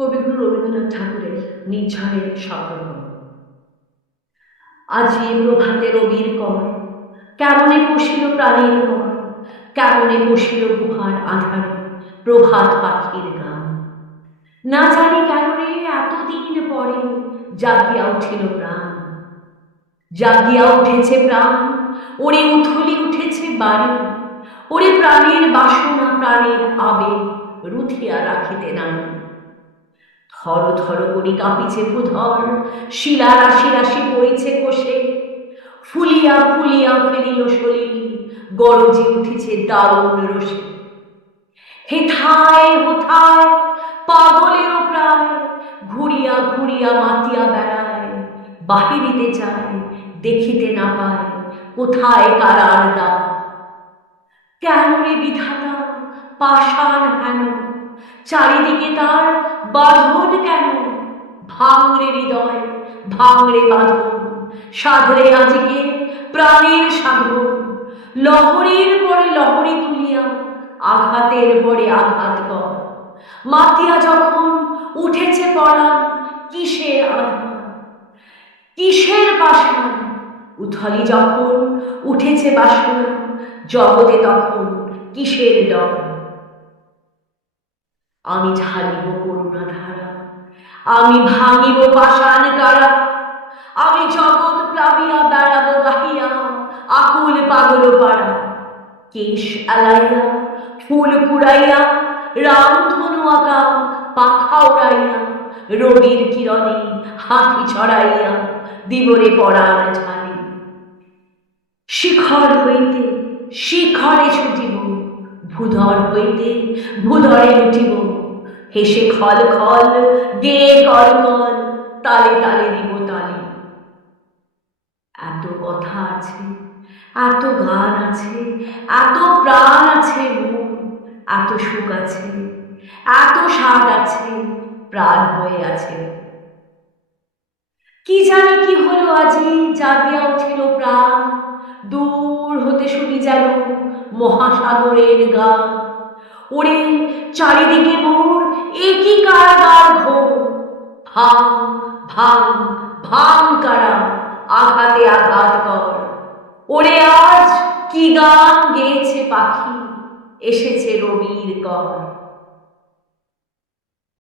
কবিগুরু রবীন্দ্রনাথ ঠাকুরের নিঝড়ের শব্দ। আজি প্রভাতে রবির কর, কেমনে বসিল প্রাণীর মন, কেমনে বসিল গুহার আধারে প্রভাত পাখির গান। না জানি কেন রে এতদিন পরে জাগিয়া উঠিল প্রাণ, জাগিয়া উঠেছে প্রাণ, ওরে উথলি উঠেছে বাড়ি, ওরে প্রাণের বাসনা প্রাণের আবেগ রুধিয়া রাখিতে নাই। থর থর করি কাঁপিছে ভূধর, শিলা রাশি রাশি পড়িছে কোষে, ফুলিয়া ফুলিয়া ফেলিল সলিল, গরজে উঠিছে দারুণ রোষে। হেথায় হোথায় পাগলেরও প্রায়, ঘুরিয়া ঘুরিয়া মাতিয়া বেড়ায়, বাহিরিতে চায় দেখিতে না পায় কোথায় কারার দ্বার। কেন রে বিধাতা পাষাণ হেন, চারিদিকে তার বাঁধন কেন? ভাঙরে হৃদয় ভাঙরে বাঁধন, সাধরে আজকে প্রাণের সাধন। লহরীর পরে লহরী তুলিয়া আঘাতের পরে আঘাত কর। মাতিয়া যখন উঠেছে পড়া, কিসের আধার কিসের পাষাণ? উথলি যখন উঠেছে বাসনা, জগতে তখন কিসের ডর? আমি ঢালিব করুণা ধারা, আমি ভাঙিব পাষাণ কারা, আমি জগৎ প্লাবিয়া বেড়াবো গাহিয়া আকুল পাগল পাড়া। কেশ এলাইয়া ফুল কুড়াইয়া, রামধনু আঁকা পাখা উড়াইয়া, রবির কিরণে হাতি ছড়াইয়া দিবরে পড়ার ঝালি। শিখর হইতে শিখরে ছুটিব, ভূধর হইতে ভূধরে উঠিব, হেসে খল খল গেয়ে কল কল, তালে তালে দিব তালি। এত কথা আছে, এত গান আছে, এত প্রাণ আছে মন, এত সুখ আছে, এত স্বাদ আছে, প্রাণ হয়ে আছে। কি জানি কি হলো আজি জাগিয়া উঠিল প্রাণ, দূর হতে শুনি যেন মহাসাগরের গান। ওরে চারিদিকে মোর একই কারাগার ঘোর, ভাঙ ভাঙ ভাঙ কারা, আঘাতে আঘাত কর। ওরে আজ কি গান গেয়েছে পাখি, এসেছে রবির কর।